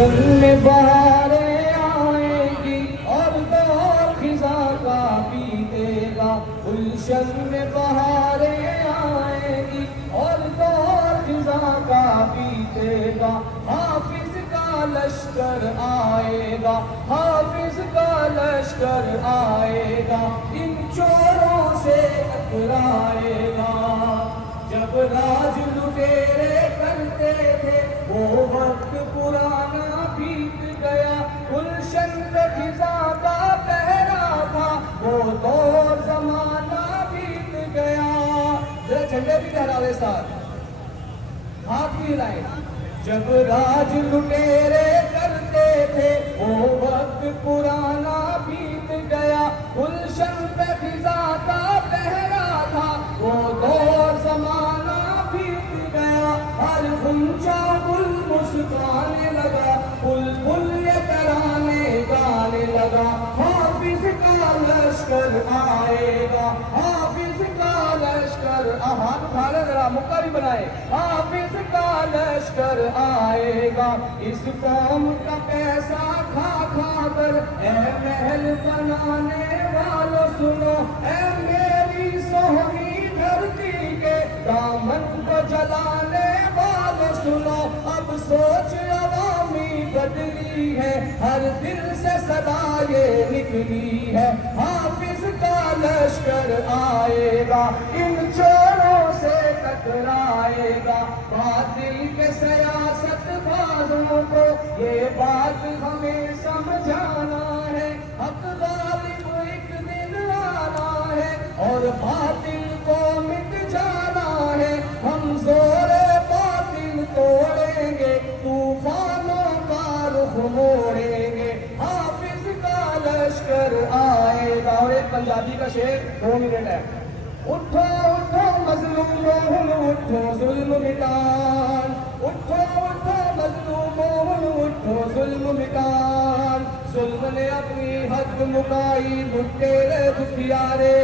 گلشن میں بہاریں آئیں گی اور دور خزاں کا بیتے گا. گلشن میں بہاریں آئیں گی اور دور خزاں کا بیتے گا. حافظ کا لشکر آئے گا, حافظ کا لشکر آئے گا, ان چوروں سے ٹکرائے گا. جب راج لٹیرے کرتے تھے وہ وقت پرانا بیت گیا. گلشن پہ خزاں کا پہرا تھا وہ دور زمانہ بیت گیا. ذرا جھنڈے بھی لہراوے ساتھ, ہاتھ بھی ہلائیں. جب راج لٹیرے کرتے تھے وہ وقت پرانا بیت گیا. گلشن پہ خزاں کا پہرا تھا وہ دور زمانہ بیت گیا. ہر غنچہ گل مسکرانے لگا, بلبل یہ ترانے گانے لگا. حافظ کا لشکر آئے گا, حافظ کا لشکر. ہاتھ اٹھا لیں ذرا, مکہ بھی بنائے. حافظ کا لشکر آئے گا. اس قوم کا پیسہ کھا کھا کر اے محل بنانے والوں سنو, اے میری سونی دھرتی کے دامن کو جلانے والوں سنو. اب سوچ عوامی بدلی ہے, ہر دل سے صدا یہ نکلی ہے. حافظ کا لشکر آئے گا, ان چوروں سے ٹکرائے گا. باطل کے سیاست بازوں کو یہ بات ہمیں سمجھانا ہے. حق غالب ایک دن آنا ہے اور باطل کو مٹ جانا ہے. ہم زور باطل توڑیں گے, طوفانوں کا رخ موڑیں گے. حافظ کا لشکر آئے گا. اور ایک پنجابی کا شعر 2 منٹ ہے. اٹھو اٹھو مظلومون اٹھو ظلم مٹان, اٹھو اٹھو مظلومون اٹھو ظلم مٹان. ظلم نے اپنی حد مکائی, لٹیرے دکھیارے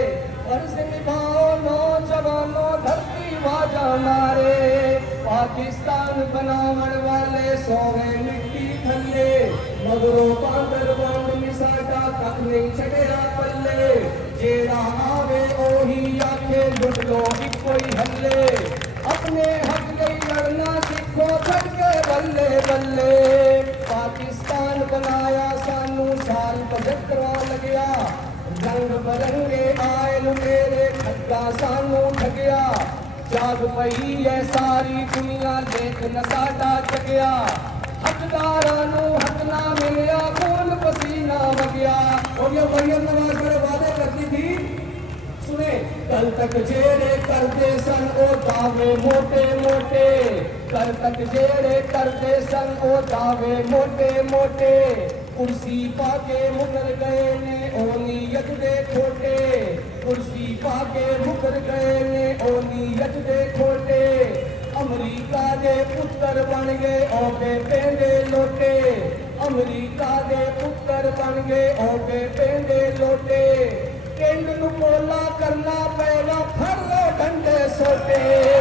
فرض نبھاؤ نوجوانوں, دھرتی واجہ مارے. پاکستان بناون والے سوے مٹی تھلے, مگروں باندر بانڈ مساٹا تک نہیں چھڑیا پلے. جیڑا آوے اوہی آکھے لٹ لو ایک کوئی ہلے. اپنے حق لئی لڑنا سکھو چھڑ کے بلے بلے. پاکستان بنایا سانو سال 75 لگیا, رنگ برنگے آئے لٹیرے کھٹا سانو ٹھگیا. جاگ پئی ہے ساری دنیا دیکھ نساٹا چکیا. حقدارانو حق نہ ملیا, خون پسینہ وگیا. اور یہ مریم نواز میرے وعدے کرتی تھی, سنیں. کل تک جیڑے کرتے سن او دعوے موٹے موٹے, کل تک جیڑے کرتے سن او دعوے موٹے موٹے. کرسی پا کے مکر گئے نے او نیت دے کھوٹے, کرسی پا کے مکر گئے نے او نیت دے کھوٹے. امریکہ دے پتر بن گئے او بے پیندے لوٹے, امریکہ دے پتر بن گئے او بے پیندے لوٹے. کنڈ نو پولا کرنا پے گا, پھر لو ڈنڈے سوٹے.